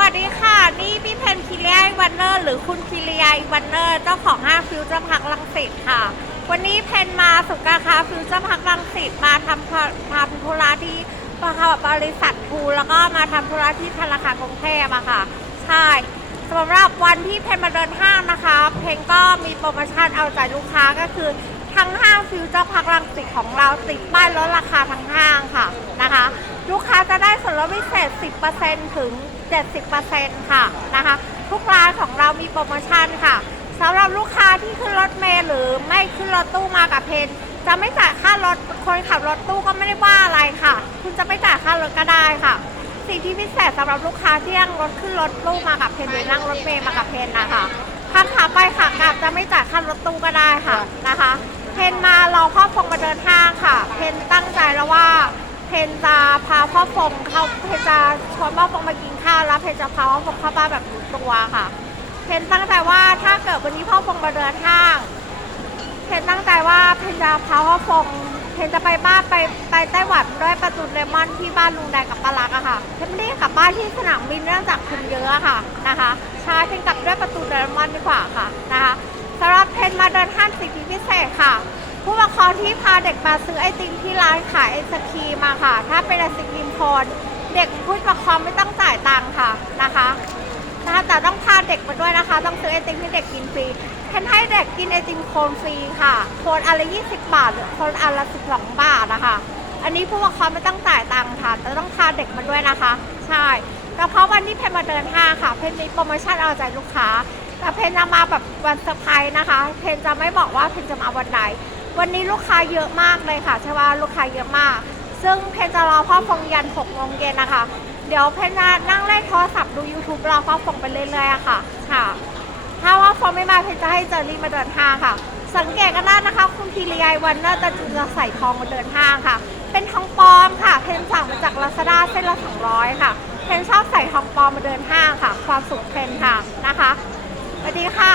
วัสดีค่ะ นี่พี่เพนคิเลียอีวันเนอร์ หรือคุณคิเลียอีวันเนอร์ เจ้าของห้างฟิวเจอร์พักลังสิตค่ะ วันนี้เพนมาสุกาคาฟิวเจอร์พักลังสิตมาทำพทำธุระที่ประคับริษัทภูแล้วก็มาทำธุระที่ธนาคารกรุงเทพอะค่ะ ใช่สำหรับวันที่เพนมาเดินห้างนะคะ เพนก็มีโปรโมชั่นเอาใจลูกค้าก็คือทั้งห้างฟิวเจอร์พักลังสิตของเราติดป้ายลดราคาทั้งห้างค่ะนะคะ ลูกค้าจะได้ส่วนลดพิเศษ 10%ถึง 70%ค่ะนะคะ ทุกร้านของเรามีโปรโมชั่นค่ะสำหรับลูกค้าที่ขึ้นรถเมล์หรือไม่ขึ้นรถตู้มากับเพนจะไม่จ่ายค่ารถคนขับรถตู้ก็ไม่ได้ว่าอะไรค่ะ คุณจะไม่จ่ายค่ารถก็ได้ค่ะ สิ่งที่พิเศษสำหรับลูกค้าที่นั่งรถขึ้นรถตู้มากับเพนหรือนั่งรถเมล์มากับเพนนะคะข้างขาไปขากลับจะไม่จ่ายค่ารถตู้ก็ได้ค่ะนะคะ เพนมารอพ่อฟงมาเดินห้างค่ะ เพนตั้งใจแล้วว่า เพนจะพาพ่อฟงเข้าเพนจะชวนพ่อฟงมากินข้าวแล้วเพนจะพาพ่อฟงเข้าบ้านแบบตัวค่ะ เพนตั้งใจว่าถ้าเกิดวันนี้พ่อฟงมาเดินห้าง เพนตั้งใจว่าเพนจะพาพ่อฟงเพนจะไปบ้านไปไปไต้หวันด้วยประตูเลมอนที่บ้านลุงแดงกับป้ารักอะค่ะ เพนไม่ได้กลับบ้านที่สนามบินเนื่องจากคนเยอะอะค่ะนะคะใช่เพนกลับด้วยประตูเลมอนดีกว่าค่ะนะคะสำหรับเพนมาเดินห้างสิทธิพิเศษค่ะ ผู้ปกครองที่พาเด็กมาซื้อไอติมที่ร้านขายไอศครีมมาค่ะ ถ้าเป็นไอศครีมโคนเด็กผู้ปกครองไม่ต้องจ่ายตังค์ค่ะนะคะนะคะแต่ต้องพาเด็กมาด้วยนะคะ ต้องซื้อไอติมให้เด็กกินฟรีเทนให้เด็กกินไอติมโคนฟรีค่ะ โคนอันละ20บาทหรือโคนอันละ12บาทนะคะอันนี้ผู้ปกครองไม่ต้องจ่ายตังค์ค่ะ แต่ต้องพาเด็กมาด้วยนะคะ ใช่แต่เพราะวันที่เพนมาเดินห้างค่ะ เพนมีโปรโมชั่นเอาใจลูกค้าแต่เพนจะมาแบบวันเซอร์ไพรส์นะคะ เพนจะไม่บอกว่าเพนจะมาวันไหน วันนี้ลูกค้าเยอะมากเลยค่ะใช่ว่าลูกค้าเยอะมาก ซึ่งเพนจะรอพ่อฟงยัน6โมงเย็นนะคะ เดี๋ยวเพนจะนั่งเล่นโทรศัพท์ดู YouTube รอพ่อฟงไปเรื่อยๆอะค่ะ ค่ะ ถ้าว่าฟงไม่มาเพนจะให้เจอรี่มาเดินห้างค่ะ สังเกตกันได้นะคะ คุณพีรีไอวันนอร์จะจูจะใส่ทองมาเดินห้างค่ะ เป็นทองปลอมค่ะ เพนสั่งมาจากลาซาด้าเส้นละ200 ค่ะ เพนชอบใส่ทองปลอมมาเดินห้างค่ะ ความสุขเพนค่ะนะคะสวัสดีค่ะ